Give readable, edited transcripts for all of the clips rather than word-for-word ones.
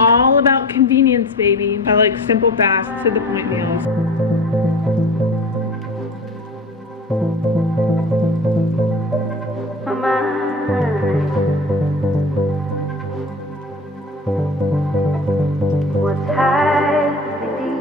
all about convenience, baby. I like simple, fast, to the point meals. What's happening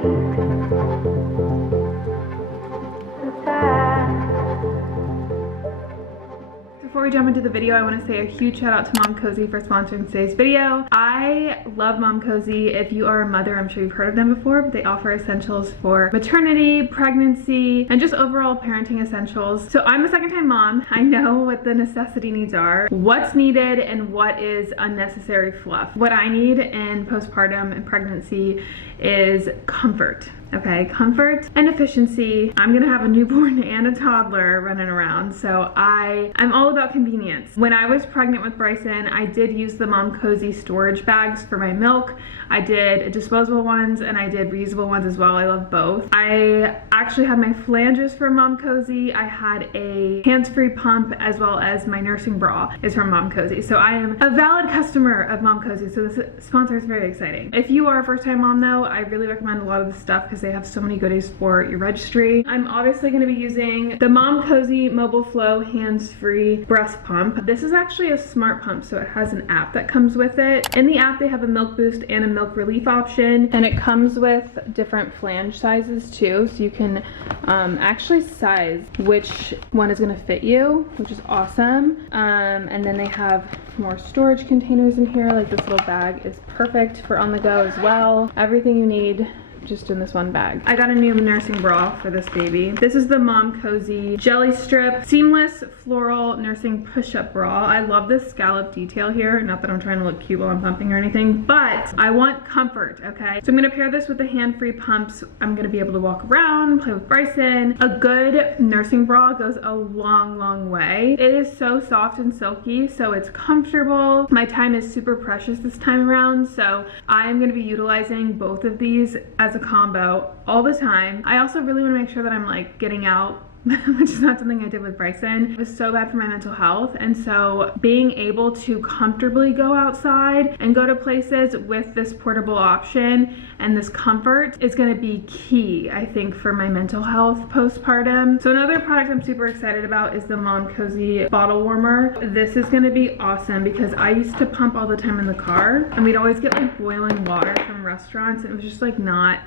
Before we jump into the video, I want to say a huge shout out to Momcozy for sponsoring today's video. I love Momcozy. If you are a mother, I'm sure you've heard of them before, but they offer essentials for maternity, pregnancy, and just overall parenting essentials. So I'm a second-time mom. I know what the necessity needs are, what's needed, and what is unnecessary fluff. What I need in postpartum and pregnancy is comfort. Okay, comfort and efficiency. I'm gonna have a newborn and a toddler running around, so I'm all about convenience. When I was pregnant with Bryson, I did use the Momcozy storage bags for my milk. I did disposable ones and I did reusable ones as well. I love both. I actually had my flanges from Momcozy. I had a hands-free pump as well as my nursing bra is from Momcozy. So I am a valid customer of Momcozy, so this sponsor is very exciting. If you are a first-time mom though, I really recommend a lot of the stuff because they have so many goodies for your registry. I'm obviously going to be using the Momcozy Mobile Flow hands-free breast pump. This is actually a smart pump, so it has an app that comes with it. In the app, they have a milk boost and a milk relief option, and it comes with different flange sizes too, so you can actually size which one is going to fit you, which is awesome. And then they have more storage containers in here. Like this little bag is perfect for on the go as well. Everything you need just in this one bag. I got a new nursing bra for this baby. This is the Momcozy Jelly Strip Seamless Floral Nursing Push-Up Bra. I love this scallop detail here. Not that I'm trying to look cute while I'm pumping or anything, but I want comfort, okay? So I'm gonna pair this with the hand-free pumps. I'm gonna be able to walk around, play with Bryson. A good nursing bra goes a long, long way. It is so soft and silky, so it's comfortable. My time is super precious this time around, so I'm gonna be utilizing both of these as a combo all the time. I also really want to make sure that I'm like getting out, which is not something I did with Bryson. It was so bad for my mental health, and so being able to comfortably go outside and go to places with this portable option and this comfort is going to be key, I think, for my mental health postpartum. So another product I'm super excited about is the Momcozy bottle warmer. This is going to be awesome because I used to pump all the time in the car, and we'd always get like boiling water from restaurants, and it was just like not,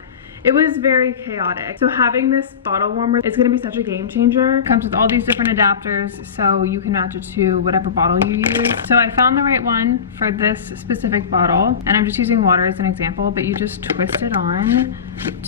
it was very chaotic. So having this bottle warmer is gonna be such a game changer. It comes with all these different adapters, so you can match it to whatever bottle you use. So I found the right one for this specific bottle, and I'm just using water as an example, but you just twist it on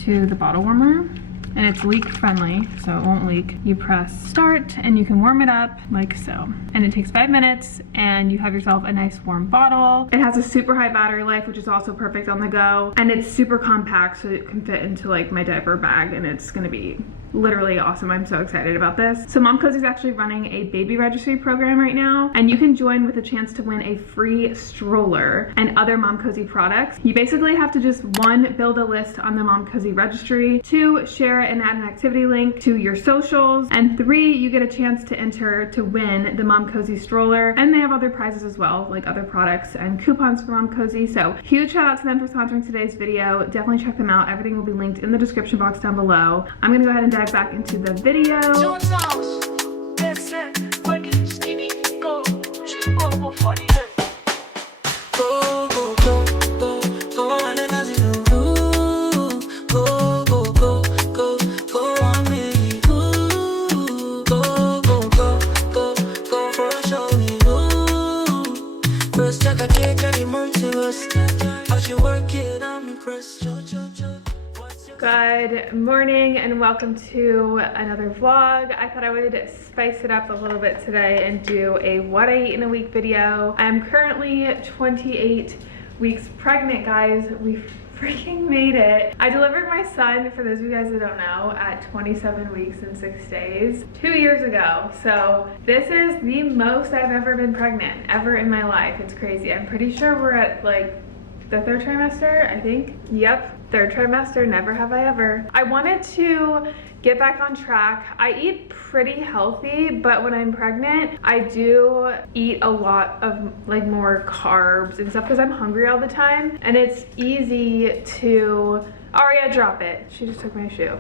to the bottle warmer. And it's leak friendly, so it won't leak. You press start and you can warm it up like so. And it takes 5 minutes and you have yourself a nice warm bottle. It has a super high battery life, which is also perfect on the go. And it's super compact, so it can fit into like my diaper bag, and it's gonna be literally awesome. I'm so excited about this. So Momcozy is actually running a baby registry program right now, and you can join with a chance to win a free stroller and other Momcozy products. You basically have to just 1, build a list on the Momcozy registry, 2, share it and add an activity link to your socials, and 3, you get a chance to enter to win the Momcozy stroller. And they have other prizes as well, like other products and coupons for Momcozy. So huge shout out to them for sponsoring today's video. Definitely check them out. Everything will be linked in the description box down below. I'm gonna go ahead and dive back into the video. Good morning and welcome to another vlog. I thought I would spice it up a little bit today and do a what I eat in a week video. I'm currently 28 weeks pregnant, guys. We freaking made it. I delivered my son, for those of you guys that don't know, at 27 weeks and 6 days 2 years ago. So this is the most I've ever been pregnant ever in my life. It's crazy. I'm pretty sure we're at like the third trimester, I think. Yep, third trimester, never have I ever. I wanted to get back on track. I eat pretty healthy, but when I'm pregnant, I do eat a lot of like more carbs and stuff because I'm hungry all the time, and it's easy to, Aria, drop it. She just took my shoe.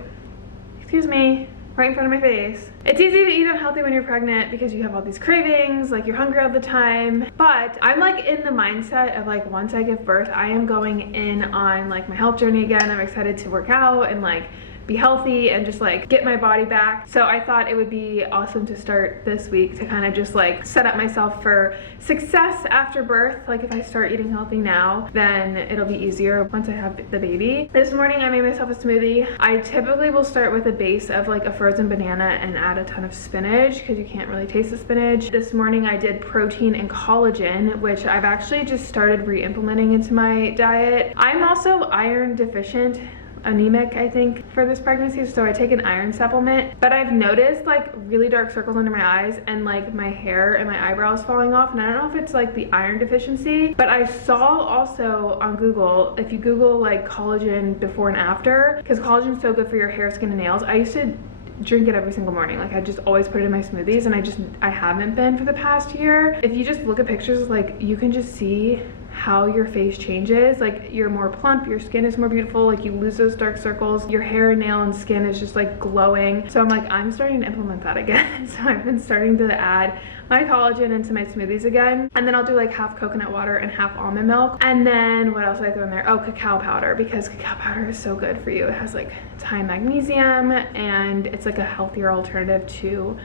Excuse me. Right in front of my face. It's easy to eat unhealthy when you're pregnant because you have all these cravings, like you're hungry all the time. But I'm like in the mindset of like, once I give birth, I am going in on like my health journey again. I'm excited to work out and like be healthy and just like get my body back. So I thought it would be awesome to start this week to kind of just like set up myself for success after birth. Like if I start eating healthy now, then it'll be easier once I have the baby. This morning I made myself a smoothie. I typically will start with a base of like a frozen banana and add a ton of spinach because you can't really taste the spinach. This morning I did protein and collagen, which I've actually just started re-implementing into my diet. I'm also iron deficient, anemic, I think, for this pregnancy, so I take an iron supplement, but I've noticed like really dark circles under my eyes and like my hair and my eyebrows falling off, and I don't know if it's like the iron deficiency, but I saw also on Google, if you Google like collagen before and after, because collagen is so good for your hair, skin, and nails. I used to drink it every single morning. Like I just always put it in my smoothies, and I haven't been for the past year. If you just look at pictures, like you can just see how your face changes. Like you're more plump, your skin is more beautiful, like you lose those dark circles, your hair, nail, and skin is just like glowing. So I'm like, I'm starting to implement that again. So I've been starting to add my collagen into my smoothies again, and then I'll do like half coconut water and half almond milk. And then what else do I throw in there? Oh, cacao powder, because cacao powder is so good for you. It has like it's high in magnesium, and it's like a healthier alternative to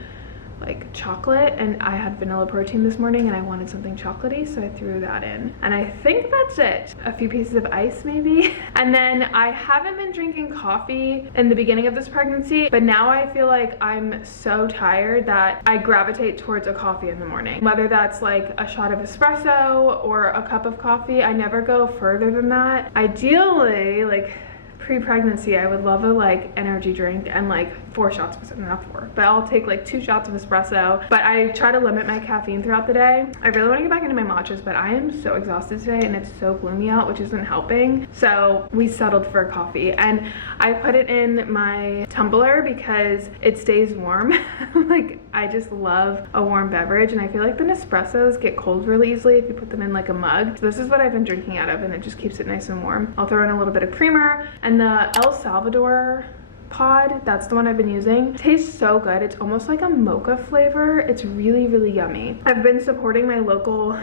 like chocolate, and I had vanilla protein this morning and I wanted something chocolatey, so I threw that in. And I think that's it. A few pieces of ice maybe. And then I haven't been drinking coffee in the beginning of this pregnancy, but now I feel like I'm so tired that I gravitate towards a coffee in the morning. Whether that's like a shot of espresso or a cup of coffee, I never go further than that. Ideally, like pre-pregnancy, I would love a like energy drink and like 4 shots wasn't enough for, but I'll take like 2 shots of espresso. But I try to limit my caffeine throughout the day. I really want to get back into my matchas, but I am so exhausted today and it's so gloomy out, which isn't helping. So we settled for a coffee, and I put it in my tumbler because it stays warm. Like I just love a warm beverage, and I feel like the Nespressos get cold really easily if you put them in like a mug. So this is what I've been drinking out of, and it just keeps it nice and warm. I'll throw in a little bit of creamer, and the El Salvador pod, that's the one I've been using. It tastes so good. It's almost like a mocha flavor. It's really, really yummy. I've been supporting my local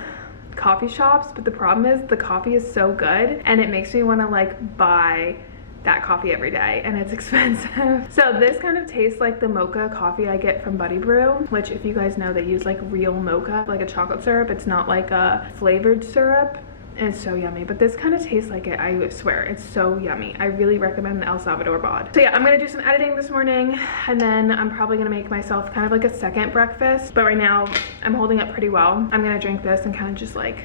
coffee shops, but the problem is the coffee is so good and it makes me want to like buy that coffee every day, and it's expensive. So this kind of tastes like the mocha coffee I get from Buddy Brew, which if you guys know, they use like real mocha, like a chocolate syrup. It's not like a flavored syrup. And it's so yummy, but this kind of tastes like it. I swear, it's so yummy. I really recommend the El Salvador bod. So yeah, I'm gonna do some editing this morning, and then I'm probably gonna make myself kind of like a second breakfast, but right now I'm holding up pretty well. I'm gonna drink this and kind of just like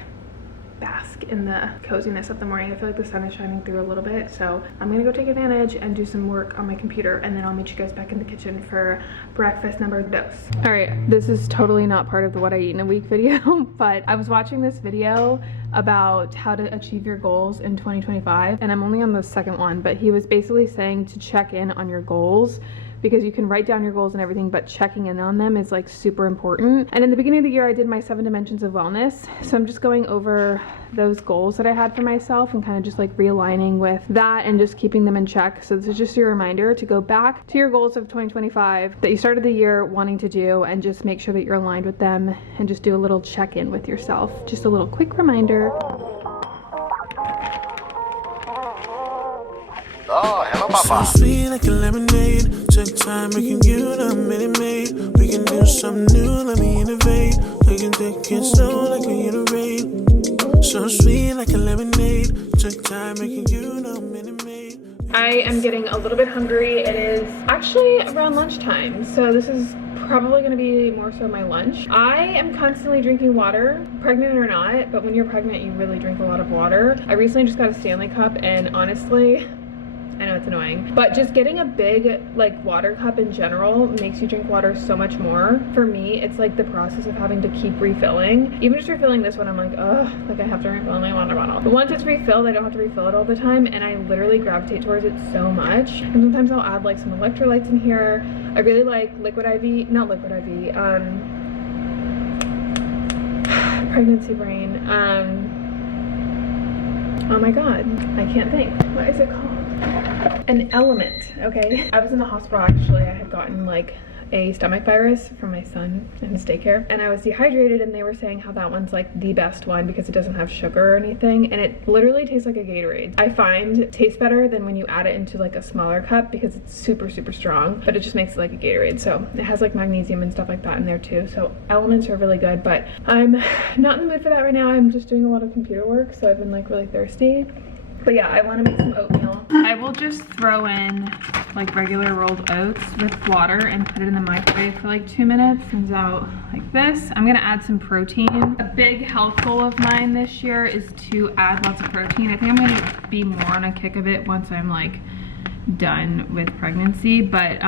bask in the coziness of the morning. I feel like the sun is shining through a little bit, so I'm gonna go take advantage and do some work on my computer, and then I'll meet you guys back in the kitchen for breakfast number 2. All right, this is totally not part of the what I eat in a week video, but I was watching this video about how to achieve your goals in 2025, and I'm only on the second one, but he was basically saying to check in on your goals, because you can write down your goals and everything, but checking in on them is like super important. And in the beginning of the year, I did my 7 dimensions of wellness. So I'm just going over those goals that I had for myself and kind of just like realigning with that and just keeping them in check. So this is just your reminder to go back to your goals of 2025 that you started the year wanting to do, and just make sure that you're aligned with them, and just do a little check-in with yourself. Just a little quick reminder. Oh, hello, Papa. So sweet like a lemonade. Took time making you the Minute Maid. We can do something new, let me innovate. We can take it slow like we iterate. So sweet like a lemonade. Took time making you the Minute Maid. I am getting a little bit hungry. It is actually around lunchtime, so this is probably going to be more so my lunch. I am constantly drinking water, pregnant or not, but when you're pregnant, you really drink a lot of water. I recently just got a Stanley cup, and honestly, I know it's annoying, but just getting a big like water cup in general makes you drink water so much more. For me, it's like the process of having to keep refilling. Even just refilling this one, I'm like, oh, like I have to refill my water bottle. But once it's refilled, I don't have to refill it all the time, and I literally gravitate towards it so much. And sometimes I'll add like some electrolytes in here. I really like liquid IV, not liquid IV, pregnancy brain. Oh my god, I can't think. What is it called? An element, okay? I was in the hospital actually. I had gotten like a stomach virus from my son in his daycare, and I was dehydrated, and they were saying how that one's like the best one because it doesn't have sugar or anything, and it literally tastes like a Gatorade. I find it tastes better than when you add it into like a smaller cup because it's super strong, but it just makes it like a Gatorade. So it has like magnesium and stuff like that in there too. So elements are really good, but I'm not in the mood for that right now. I'm just doing a lot of computer work, so I've been like really thirsty. But yeah, I want to make some oatmeal. I will just throw in like regular rolled oats with water and put it in the microwave for like 2 minutes. Comes out like this. I'm gonna add some protein. A big health goal of mine this year is to add lots of protein. I think I'm gonna be more on a kick of it once I'm like done with pregnancy, but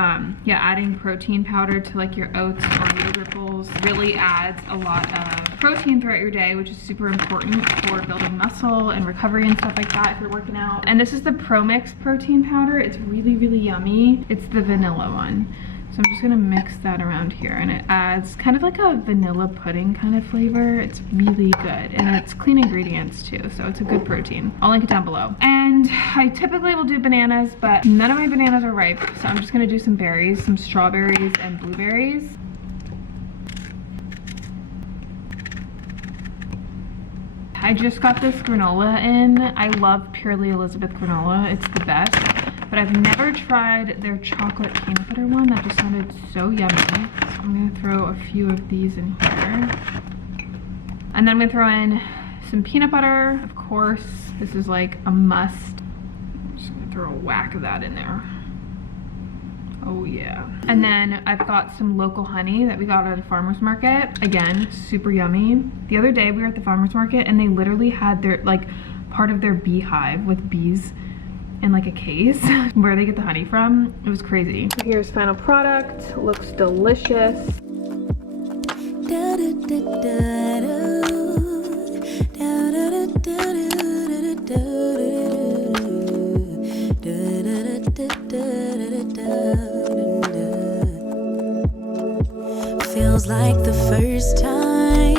yeah, adding protein powder to like your oats or yogurt bowls really adds a lot of protein throughout your day, which is super important for building muscle and recovery and stuff like that if you're working out. And this is the Pro Mix protein powder. It's really yummy. It's the vanilla one. So I'm just gonna mix that around here, and it adds kind of like a vanilla pudding kind of flavor. It's really good, and it's clean ingredients too, so it's a good protein. I'll link it down below. And I typically will do bananas, but none of my bananas are ripe, so I'm just gonna do some berries, some strawberries and blueberries. I just got this granola in. I love Purely Elizabeth granola. It's the best. But I've never tried their chocolate peanut butter one. That just sounded so yummy. So I'm gonna throw a few of these in here. And then I'm gonna throw in some peanut butter, of course. This is like a must. I'm just gonna throw a whack of that in there. Oh yeah. And then I've got some local honey that we got at a farmer's market. Again, super yummy. The other day we were at the farmer's market and they literally had their like part of their beehive with bees in like a case where they get the honey from. It was crazy. Here's final product. Looks delicious. Feels like the first time.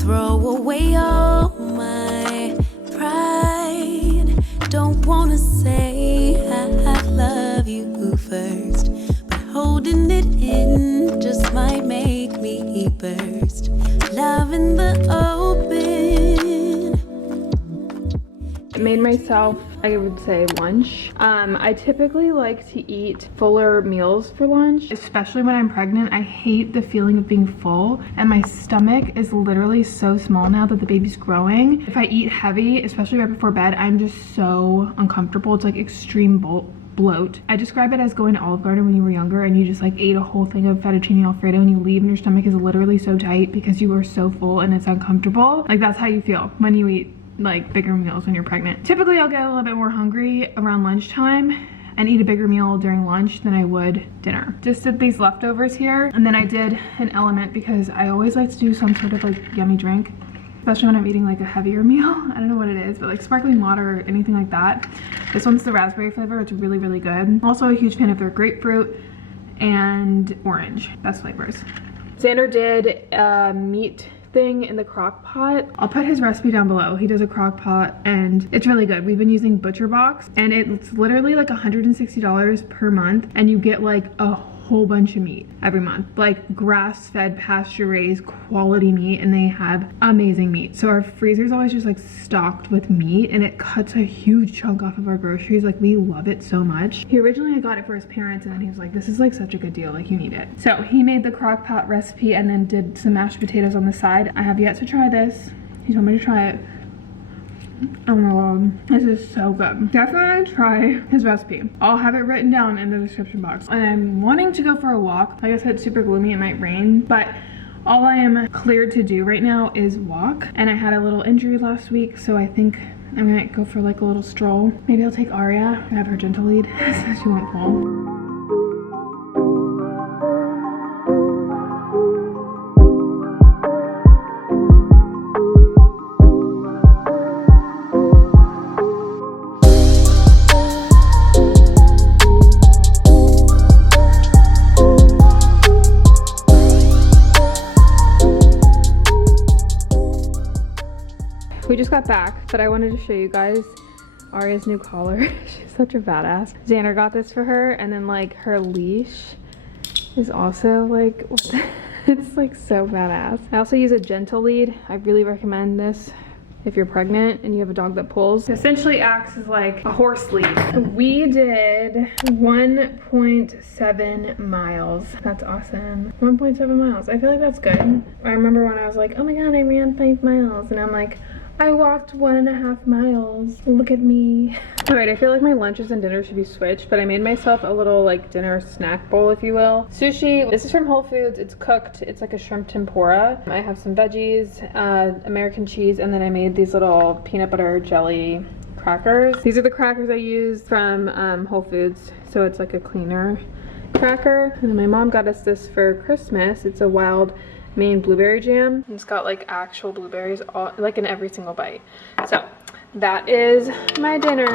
Throw away all my pride. Don't wanna say I love you first, but holding it in just might make me burst. Love in the open. I made myself, I would say, lunch. I typically like to eat fuller meals for lunch, especially when I'm pregnant. I hate the feeling of being full, and my stomach is literally so small now that the baby's growing. If I eat heavy, especially right before bed, I'm just so uncomfortable. It's like extreme bloat. I describe it as going to Olive Garden when you were younger and you just like ate a whole thing of fettuccine alfredo and you leave and your stomach is literally so tight because you are so full and it's uncomfortable. Like that's how you feel when you eat like bigger meals when you're pregnant. Typically I'll get a little bit more hungry around lunchtime and eat a bigger meal during lunch than I would dinner. Just did these leftovers here, and then I did an element because I always like to do some sort of like yummy drink, especially when I'm eating like a heavier meal. I don't know what it is, but like sparkling water or anything like that. This one's the raspberry flavor. It's really good. Also a huge fan of their grapefruit and orange. Best flavors. Xander did a meat thing in the crock pot. I'll put his recipe down below. He does a crock pot and it's really good. We've been using Butcher Box and it's literally like $160 per month, and you get like a whole bunch of meat every month, like grass-fed, pasture-raised, quality meat, and they have amazing meat. So our freezer's always just like stocked with meat, and it cuts a huge chunk off of our groceries. Like we love it so much. He originally got it for his parents, and then he was like, this is like such a good deal, like you need it. So he made the crock pot recipe and then did some mashed potatoes on the side. I have yet to try this. He told me to try it. Oh my god, this is so good. Definitely try his recipe. I'll have it written down in the description box. And I'm wanting to go for a walk. Like I said, it's super gloomy, it might rain, but All I am cleared to do right now is walk, and I had a little injury last week, so I think I might go for like a little stroll. Maybe I'll take Aria, have her gentle lead so she won't fall. We just got back, but I wanted to show you guys Aria's new collar. She's such a badass. Xander got this for her, and then like her leash is also like, what the it's like so badass. I also use a gentle lead. I really recommend this if you're pregnant and you have a dog that pulls. It essentially acts as like a horse lead. We did 1.7 miles. That's awesome. 1.7 miles. I feel like that's good. I remember when I was like, oh my god, I ran 5 miles, and I'm like, I walked 1.5 miles. Look at me. All right, I feel like my lunches and dinners should be switched, but I made myself a little like dinner snack bowl, if you will. Sushi. This is from Whole Foods. It's cooked. It's like a shrimp tempura. I have some veggies, American cheese, and then I made these little peanut butter jelly crackers. These are the crackers I used from Whole Foods, so it's like a cleaner cracker. And then my mom got us this for Christmas. It's a wild Maine blueberry jam. It's got like actual blueberries all like in every single bite. So that is my dinner.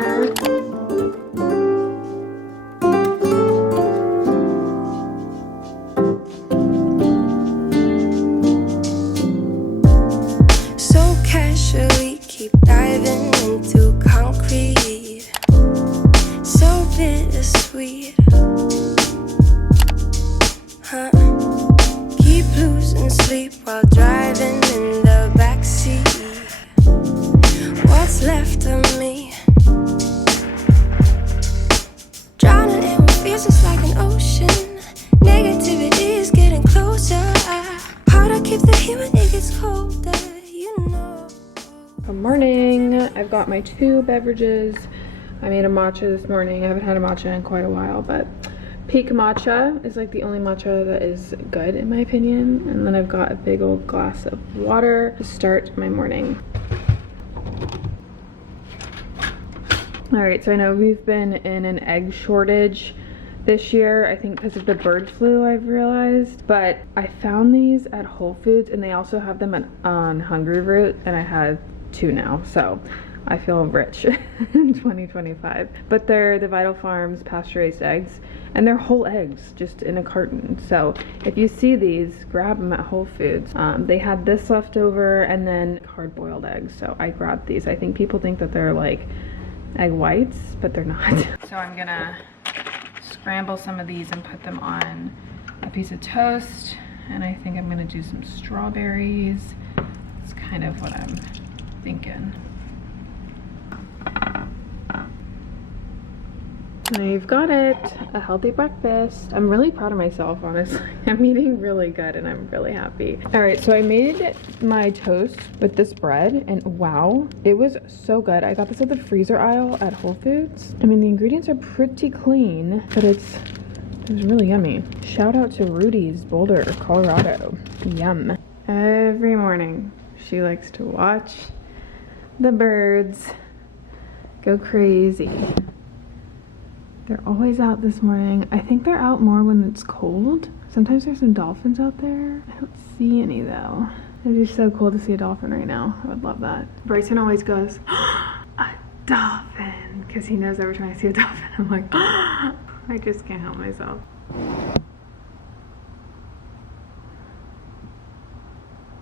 So casually keep diving into concrete. So bittersweet. Huh? Keep losing sleep while driving in the backseat. What's left of me? Drowning in what feels just like an ocean. Negativity is getting closer. Hard to keep the heat when it gets colder, you know. Good morning. I've got my 2 beverages. I made a matcha this morning. I haven't had a matcha in quite a while, but Peak matcha is like the only matcha that is good in my opinion. And then I've got a big old glass of water to start my morning. All right, so I know we've been in an egg shortage this year, I think because of the bird flu, I've realized. But I found these at Whole Foods, and they also have them on Hungry Root, and I had 2 now, so I feel rich in 2025. But they're the Vital Farms pasture-raised eggs, and they're whole eggs just in a carton. So if you see these, grab them at Whole Foods. They had this left over and then hard-boiled eggs, so I grabbed these. I think people think that they're like egg whites, but they're not. So I'm gonna scramble some of these and put them on a piece of toast, and I think I'm gonna do some strawberries. That's kind of what I'm thinking. Now you've got it, a healthy breakfast. I'm really proud of myself, honestly. I'm eating really good and I'm really happy. All right, so I made my toast with this bread, and wow, it was so good. I got this at the freezer aisle at Whole Foods. I mean, the ingredients are pretty clean, but it was really yummy. Shout out to Rudy's, Boulder, Colorado. Yum. Every morning, she likes to watch the birds go crazy. They're always out this morning. I think they're out more when it's cold. Sometimes there's some dolphins out there. I don't see any though. It'd be so cool to see a dolphin right now. I would love that. Bryson always goes, a dolphin, because he knows every time I see a dolphin, I'm like, I just can't help myself.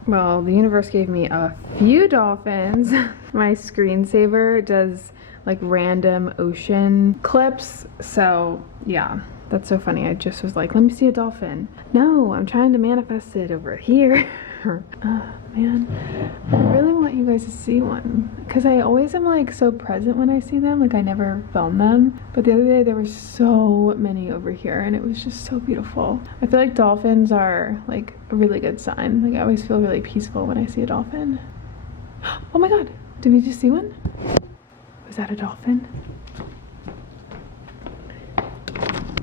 Well, the universe gave me a few dolphins. My screensaver does like random ocean clips, so yeah, that's so funny. I just was like, let me see a dolphin. No, I'm trying to manifest it over here. Man, I really want you guys to see one, because I always am like so present when I see them, like I never film them, but the other day there were so many over here and it was just so beautiful. I feel like dolphins are like a really good sign. Like I always feel really peaceful when I see a dolphin. Oh my god, did we just see one? Was that a dolphin?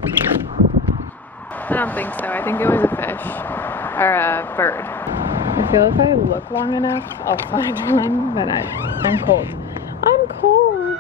I don't think so. I think it was a fish or a bird. I feel if I look long enough, I'll find one, but I'm cold. I'm cold.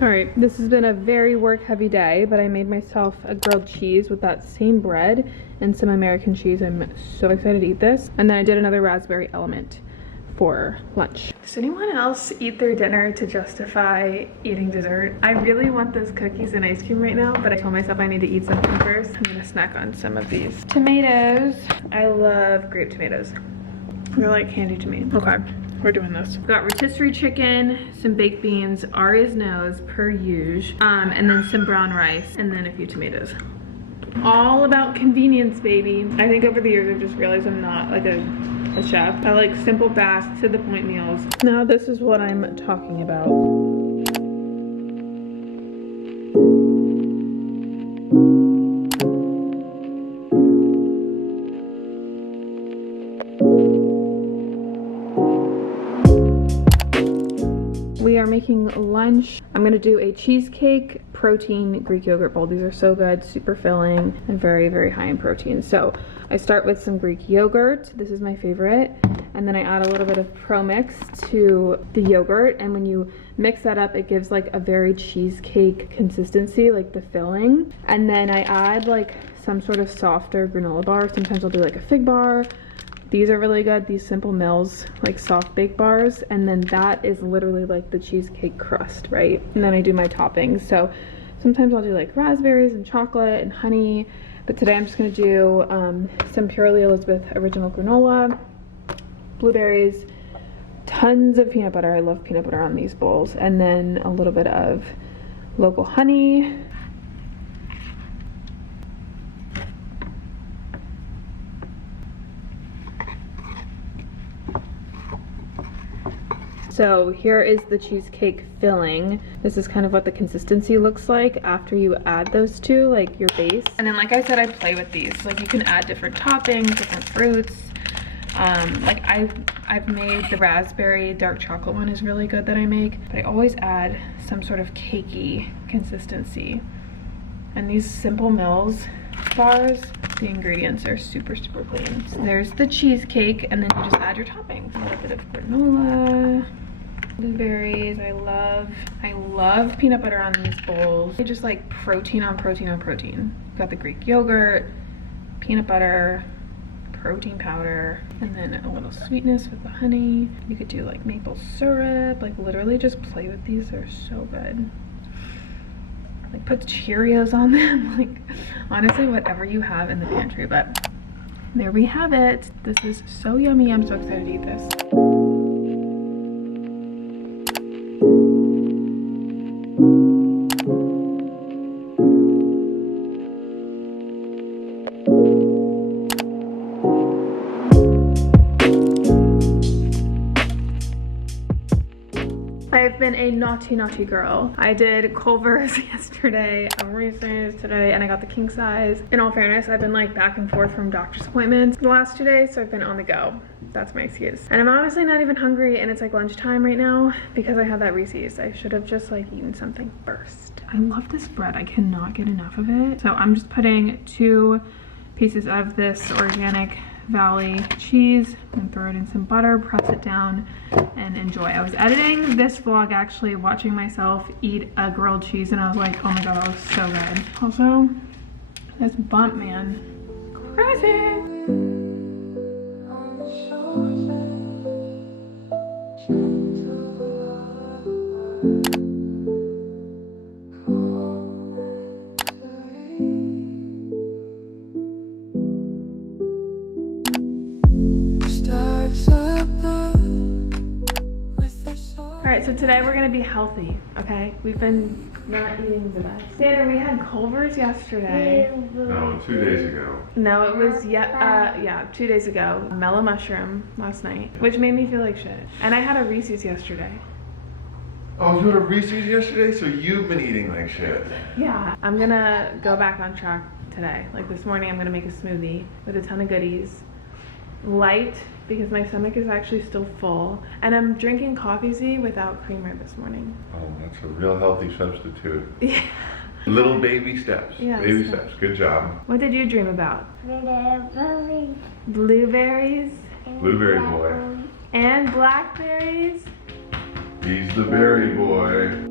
Alright, this has been a very work heavy day, but I made myself a grilled cheese with that same bread and some American cheese. I'm so excited to eat this. And then I did another raspberry element for lunch. Does anyone else eat their dinner to justify eating dessert? I really want those cookies and ice cream right now, but I told myself I need to eat something first. I'm gonna snack on some of these tomatoes. I love grape tomatoes. They're like candy to me. Okay. We're doing this. Got rotisserie chicken, some baked beans, Aria's nose per usual, and then some brown rice, and then a few tomatoes. All about convenience, baby. I think over the years I've just realized I'm not like a chef. I like simple, fast, to the point meals. Now this is what I'm talking about. We are making lunch. I'm gonna do a cheesecake protein Greek yogurt bowl. These are so good, super filling, and very, very high in protein. So I start with some Greek yogurt. This is my favorite. And then I add a little bit of Pro Mix to the yogurt. And when you mix that up, it gives like a very cheesecake consistency, like the filling. And then I add like some sort of softer granola bar. Sometimes I'll do like a fig bar. These are really good, these Simple Mills, like soft bake bars. And then that is literally like the cheesecake crust, right? And then I do my toppings. So sometimes I'll do like raspberries and chocolate and honey. But today I'm just gonna do some Purely Elizabeth original granola, blueberries, tons of peanut butter. I love peanut butter on these bowls. And then a little bit of local honey. So here is the cheesecake filling. This is kind of what the consistency looks like after you add those two, like your base. And then like I said, I play with these. Like you can add different toppings, different fruits. Like I've made the raspberry dark chocolate one is really good that I make, but I always add some sort of cakey consistency. And these Simple Mills bars, the ingredients are super, super clean. So there's the cheesecake, and then you just add your toppings. A little bit of granola, blueberries. I love peanut butter on these bowls. They just like protein on protein on protein. Got the Greek yogurt, peanut butter, protein powder, and then a little sweetness with the honey. You could do like maple syrup, like literally just play with these. They're so good. Like put Cheerios on them, like honestly whatever you have in the pantry. But there we have it. This is so yummy. I'm so excited to eat this. I've been a naughty girl. I did Culver's yesterday, Reese's today, and I got the king size. In all fairness, I've been like back and forth from doctor's appointments the last 2 days, so I've been on the go. That's my excuse. And I'm honestly not even hungry, and it's like lunchtime right now because I had that Reese's. I should have just like eaten something first. I love this bread. I cannot get enough of it. So I'm just putting 2 pieces of this organic Valley cheese and throw it in some butter, press it down, and enjoy. I was editing this vlog actually watching myself eat a grilled cheese, and I was like, oh my god, that was so good. Also, this bump, man, crazy. so today we're gonna be healthy, okay? We've been not eating the best. Tanner, we had Culver's yesterday. No, 2 days ago. No, it was 2 days ago. Mellow mushroom last night, which made me feel like shit. And I had a Reese's yesterday. Oh, you had a Reese's yesterday? So you've been eating like shit. Yeah. I'm gonna go back on track today. Like this morning, I'm gonna make a smoothie with a ton of goodies. Light, because my stomach is actually still full. And I'm drinking Coffeezy without creamer this morning. Oh, that's a real healthy substitute. Yeah. Little baby steps. Yes. Baby steps. Good job. What did you dream about? Blueberries. Blueberries Blueberry boy. and blackberries. He's the berry boy.